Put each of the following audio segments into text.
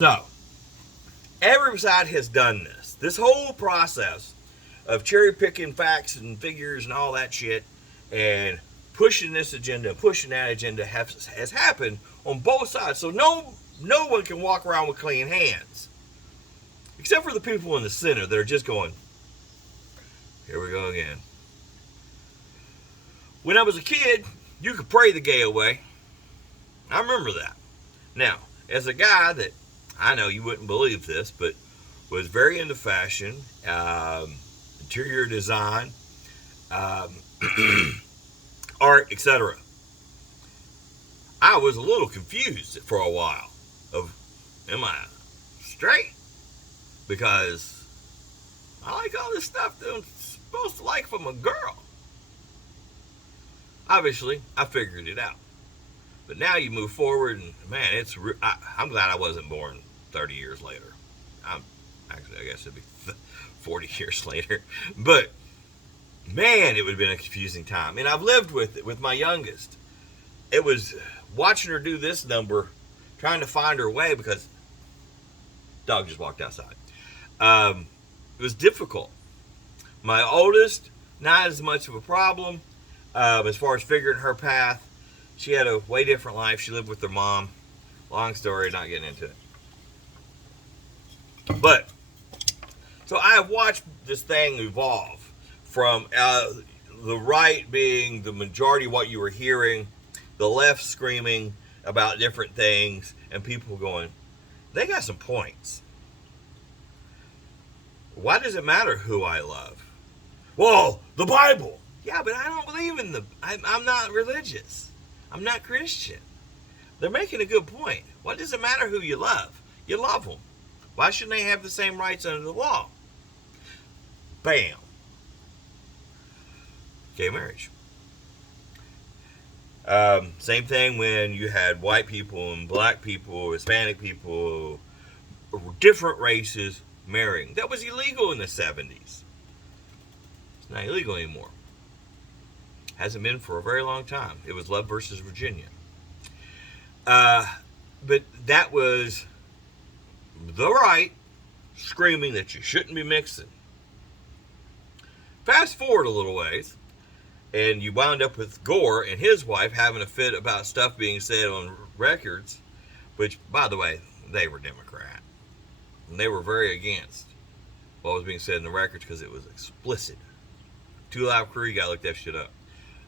So, every side has done this. This whole process of cherry picking facts and figures and all that shit and pushing this agenda, pushing that agenda has happened on both sides. So no one can walk around with clean hands. Except for the people in the center that are just going, here we go again. When I was a kid, you could pray the gay away. I remember that. Now, as a guy that, I know you wouldn't believe this, but was very into fashion, interior design, um, art, etc. I was a little confused for a while of, am I straight? Because I like all this stuff that I'm supposed to like from a girl. Obviously, I figured it out. But now you move forward, and man, I'm glad I wasn't born 30 years later. I guess it'd be 40 years later. But man, it would have been a confusing time. And I've lived with it with my youngest. It was watching her do this number, trying to find her way because dog just walked outside. It was difficult. My oldest, not as much of a problem as far as figuring her path. She had a way different life. She lived with her mom. Long story, not getting into it. But, so I have watched this thing evolve from the right being the majority of what you were hearing, the left screaming about different things, and people going, they got some points. Why does it matter who I love? Well, the Bible. Yeah, but I don't believe in I'm not religious. I'm not Christian. They're making a good point. Why does it matter who you love? You love them. Why shouldn't they have the same rights under the law? Bam. Gay marriage. Same thing when you had white people and black people, Hispanic people, different races marrying. That was illegal in the 70s. It's not illegal anymore. Hasn't been for a very long time. It was Love versus Virginia. But that was the right screaming that you shouldn't be mixing. Fast forward a little ways, and you wound up with Gore and his wife having a fit about stuff being said on records, which, by the way, they were Democrat. And they were very against what was being said in the records because it was explicit. 2 Live Crew, you gotta look that shit up.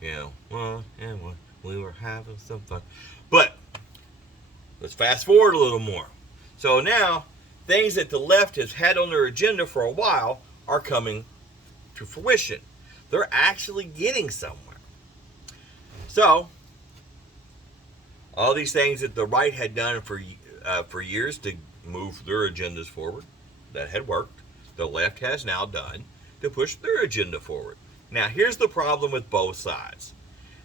We were having some fun. But let's fast forward a little more. So now, things that the left has had on their agenda for a while are coming to fruition. They're actually getting somewhere. So, all these things that the right had done for years to move their agendas forward, that had worked, the left has now done to push their agenda forward. Now, here's the problem with both sides.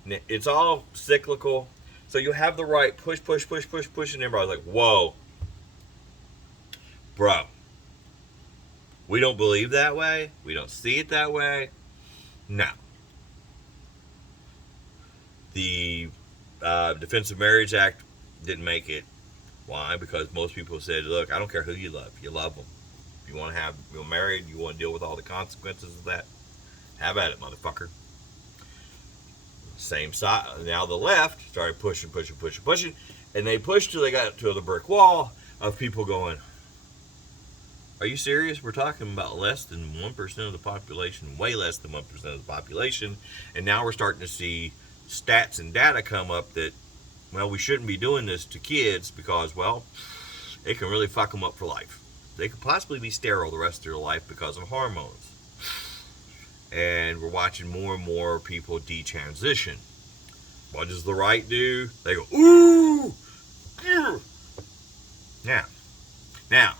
It's all cyclical. So you have the right push, and everybody's like, whoa, bro, we don't believe that way. We don't see it that way. No. The Defense of Marriage Act didn't make it. Why? Because most people said, look, I don't care who you love. You love them. If you want to you're married, you want to deal with all the consequences of that, have at it, motherfucker. Same side. Now the left started pushing, and they pushed till they got to the brick wall of people going, are you serious? We're talking about less than 1% of the population, way less than 1% of the population, and now we're starting to see stats and data come up that, well, we shouldn't be doing this to kids because, well, it can really fuck them up for life. They could possibly be sterile the rest of their life because of hormones. And we're watching more and more people detransition. What does the right do? They go, ooh! Now,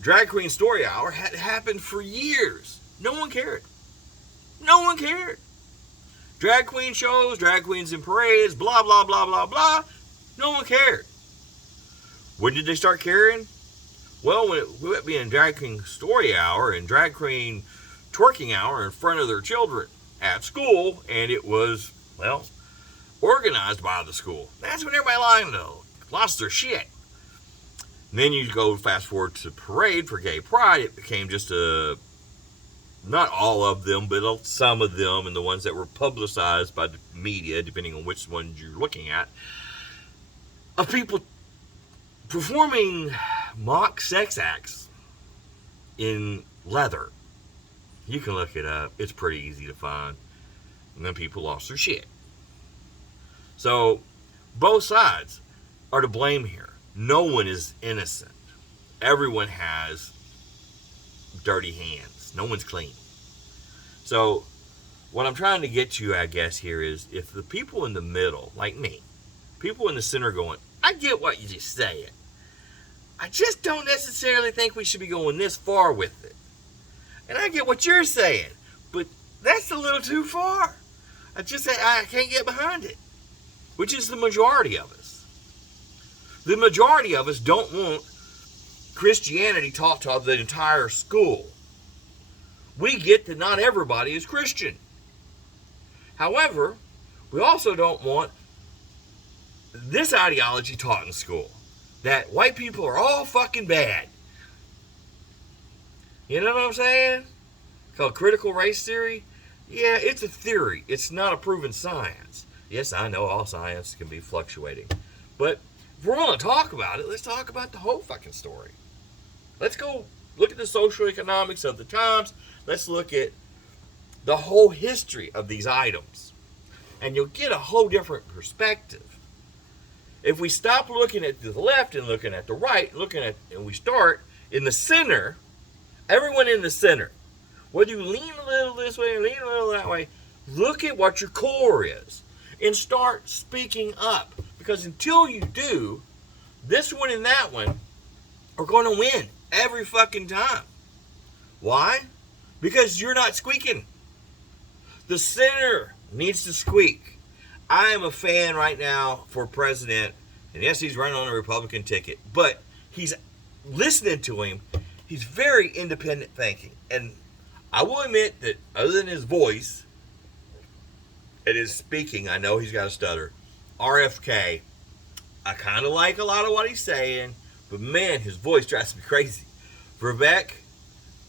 Drag Queen Story Hour had happened for years. No one cared. Drag queen shows, drag queens in parades, blah, blah, blah, blah, blah. No one cared. When did they start caring? Well, when it went being Drag Queen Story Hour and Drag Queen Twerking Hour in front of their children at school, and it was, well, organized by the school. That's when everybody lost their shit. And then you go fast forward to Parade for Gay Pride. It became just not all of them, but some of them, and the ones that were publicized by the media, depending on which ones you're looking at, of people performing mock sex acts in leather. You can look it up. It's pretty easy to find. And then people lost their shit. So, both sides are to blame here. No one is innocent. Everyone has dirty hands. No one's clean. So, what I'm trying to get to, I guess, here is if the people in the middle, like me, people in the center going, I get what you're just saying. I just don't necessarily think we should be going this far with it. And I get what you're saying, but that's a little too far. I can't get behind it, which is the majority of us. The majority of us don't want Christianity taught to the entire school. We get that not everybody is Christian. However, we also don't want this ideology taught in school, that white people are all fucking bad. You know what I'm saying? Called critical race theory. Yeah, it's a theory. It's not a proven science. Yes, I know all science can be fluctuating. But if we're going to talk about it, let's talk about the whole fucking story. Let's go look at the social economics of the times. Let's look at the whole history of these items. And you'll get a whole different perspective. If we stop looking at the left and looking at the right, and we start in the center, everyone in the center, whether you lean a little this way or lean a little that way, look at what your core is and start speaking up. Because until you do, this one and that one are going to win every fucking time. Why? Because you're not squeaking. The center needs to squeak. I am a fan right now for president, and yes, he's running on a Republican ticket, but he's listening to him. He's very independent thinking. And I will admit that other than his voice and his speaking, I know he's got a stutter. RFK, I kind of like a lot of what he's saying, but man, his voice drives me crazy. Vivek,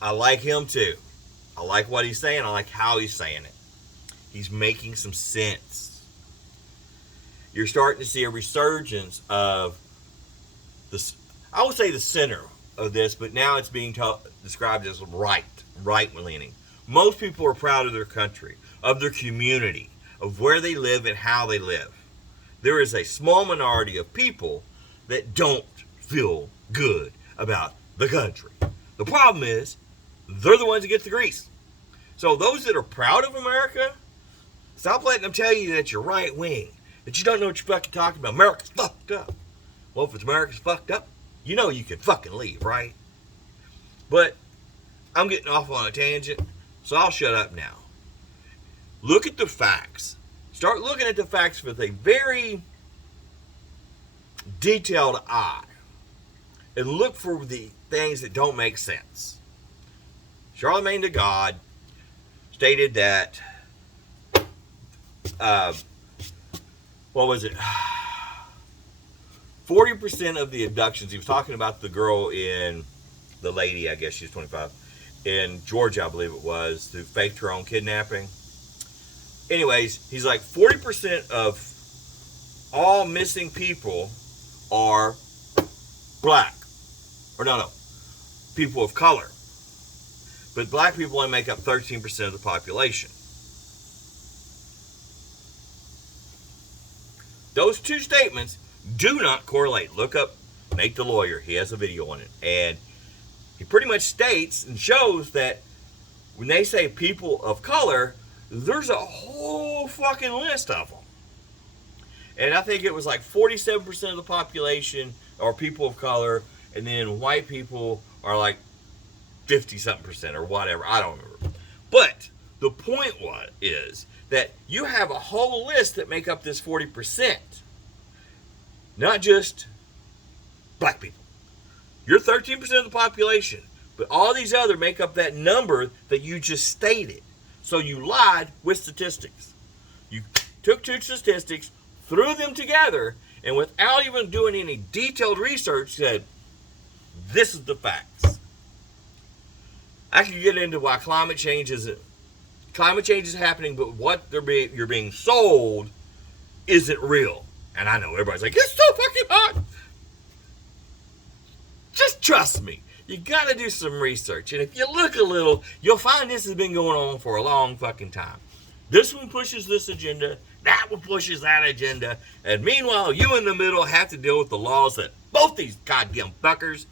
I like him too. I like what he's saying. I like how he's saying it. He's making some sense. You're starting to see a resurgence of this. I would say the center of this, but now it's being described as right leaning. Most people are proud of their country, of their community, of where they live and how they live. There is a small minority of people that don't feel good about the country. The problem is, they're the ones that get the grease. So those that are proud of America, stop letting them tell you that you're right wing, that you don't know what you're fucking talking about. America's fucked up. Well, if America's fucked up, you know you can fucking leave, right? But I'm getting off on a tangent, so I'll shut up now. Look at the facts. Start looking at the facts with a very detailed eye. And look for the things that don't make sense. Charlemagne the God stated that, what was it? 40% of the abductions, he was talking about the girl the lady, I guess she's 25, in Georgia, I believe it was, who faked her own kidnapping. Anyways, he's like 40% of all missing people are black. Or no, people of color. But black people only make up 13% of the population. Those two statements do not correlate. Look up Nate the Lawyer. He has a video on it. And he pretty much states and shows that when they say people of color, there's a whole fucking list of them. And I think it was like 47% of the population are people of color, and then white people are like 50-something% or whatever. I don't remember. But the point is that you have a whole list that make up this 40%. Not just black people. You're 13% of the population, but all these other make up that number that you just stated. So you lied with statistics. You took two statistics, threw them together, and without even doing any detailed research said, This is the facts. I can get into why climate change is happening, but what you're being sold isn't real. And I know everybody's like, it's so fucking hot. Just trust me. You gotta do some research. And if you look a little, you'll find this has been going on for a long fucking time. This one pushes this agenda, that one pushes that agenda, and meanwhile, you in the middle have to deal with the laws that both these goddamn fuckers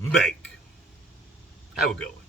make. Have a good one.